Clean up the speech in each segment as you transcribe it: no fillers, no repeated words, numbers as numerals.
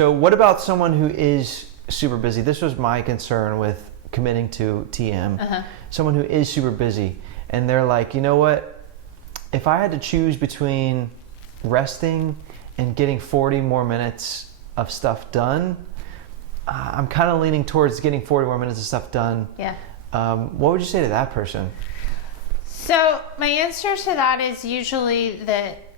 So what about someone who is super busy? This was my concern with committing to TM. Someone who is super busy and they're like, you know what? If I had to choose between resting and getting 40 more minutes of stuff done, I'm kind of leaning towards getting 40 more minutes of stuff done. Yeah. What would you say to that person? So my answer to that is usually that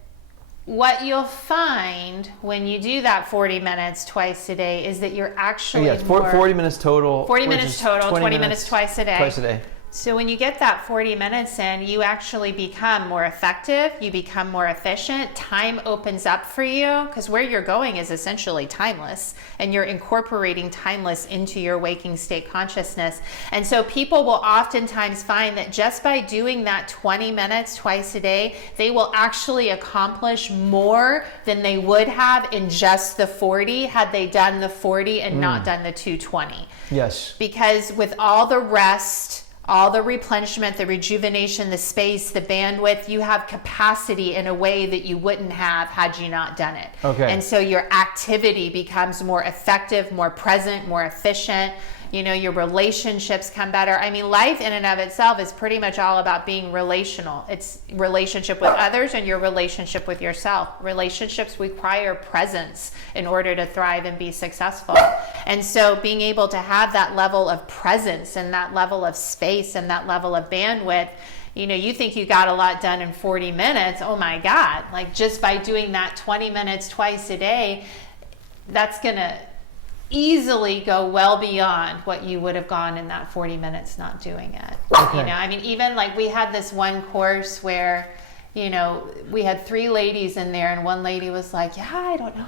what you'll find when you do that 40 minutes twice a day is that you're actually 40 minutes total. 40 minutes total, 20 minutes twice a day. Twice a day. So when you get that 40 minutes in, you actually become more effective, you become more efficient, time opens up for you, because where you're going is essentially timeless, and you're incorporating timeless into your waking state consciousness. And so people will oftentimes find that just by doing that 20 minutes twice a day, they will actually accomplish more than they would have in just the 40 had they done the 40 and not done the 220. Yes. Because with all the rest, all the replenishment, the rejuvenation, the space, the bandwidth, you have capacity in a way that you wouldn't have had you not done it. Okay. And so your activity becomes more effective, more present, more efficient. You know, your relationships come better. I mean, life in and of itself is pretty much all about being relational. It's relationship with others and your relationship with yourself. Relationships require presence in order to thrive and be successful. And so being able to have that level of presence and that level of space and that level of bandwidth, you know, you think you got a lot done in 40 minutes. Oh my God. Like just by doing that 20 minutes twice a day, that's going to easily go well beyond what you would have gone in that 40 minutes not doing it. Okay. You know, I mean, even like we had this one course where, you know, we had 3 ladies in there and one lady was like, yeah, I don't know.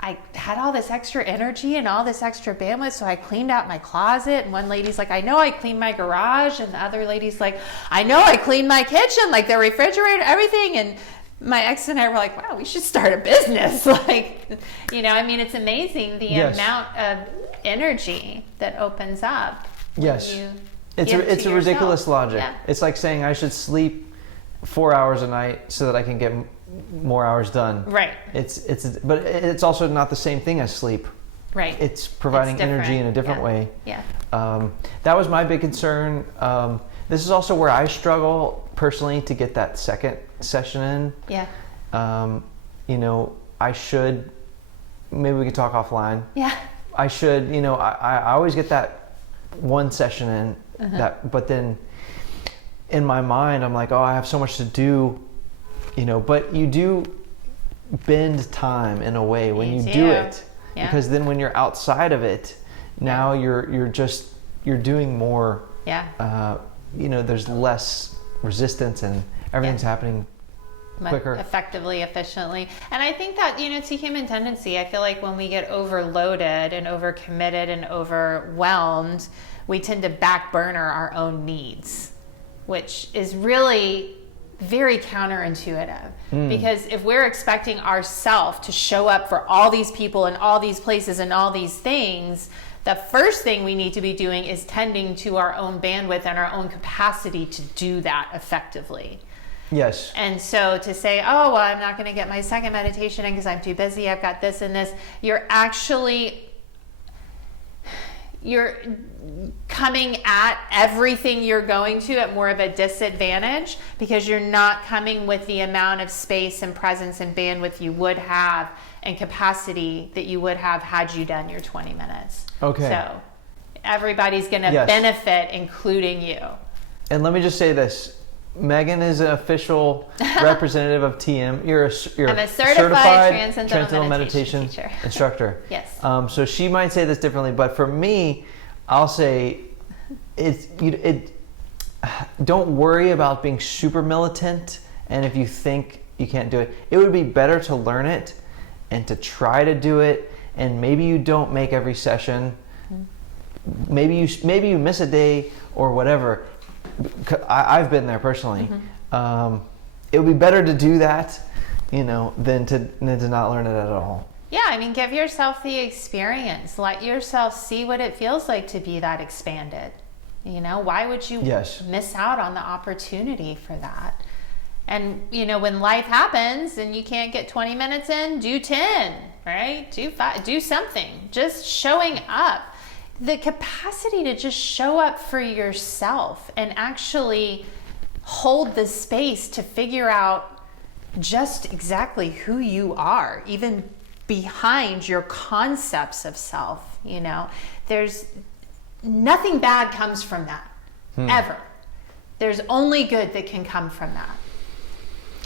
I had all this extra energy and all this extra bandwidth. So I cleaned out my closet. And one lady's like, I know I cleaned my garage. And the other lady's like, I know I cleaned my kitchen, like the refrigerator, everything. And my ex and I were like, wow, we should start a business. Like, you know, I mean, it's amazing the amount of energy that opens up. Yes. It's a ridiculous logic. Yeah. It's like saying I should sleep 4 hours a night so that I can get more hours done. Right. But it's also not the same thing as sleep. Right. It's providing energy in a different way. Yeah. That was my big concern. This is also where I struggle personally to get that second session in. Yeah. You know, maybe we could talk offline. Yeah. I should, you know, I always get that one session in, but then in my mind, I'm like, oh, I have so much to do, you know, but you do bend time in a way when you do it. Yeah. Because then when you're outside of it, now you're doing more. Yeah. You know, there's less resistance and everything's happening quicker, effectively, efficiently. And I think that, you know, it's a human tendency. I feel like when we get overloaded and overcommitted and overwhelmed, we tend to back burner our own needs, which is really very counterintuitive. Because if we're expecting ourselves to show up for all these people and all these places and all these things, the first thing we need to be doing is tending to our own bandwidth and our own capacity to do that effectively. Yes. And so to say, oh, well, I'm not going to get my second meditation in because I'm too busy, I've got this and this, you're coming at everything you're going to at more of a disadvantage because you're not coming with the amount of space and presence and bandwidth you would have and capacity that you would have had you done your 20 minutes. Okay. So everybody's going to benefit, including you. And let me just say this. Meghan is an official representative of TM. I'm a certified Transcendental Meditation teacher. Instructor. Yes. So she might say this differently, but for me, I'll say don't worry about being super militant. And if you think you can't do it, it would be better to learn it and to try to do it. And maybe you don't make every session. Maybe you miss a day or whatever. I've been there personally. It would be better to do that, you know, than to not learn it at all. Yeah, I mean, give yourself the experience. Let yourself see what it feels like to be that expanded. You know, why would you miss out on the opportunity for that? And, you know, when life happens and you can't get 20 minutes in, do 10, right? Do 5, do something. Just showing up. The capacity to just show up for yourself and actually hold the space to figure out just exactly who you are, even behind your concepts of self. You know, there's nothing bad comes from that, ever. There's only good that can come from that.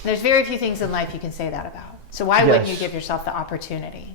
There's very few things in life you can say that about. So why wouldn't you give yourself the opportunity?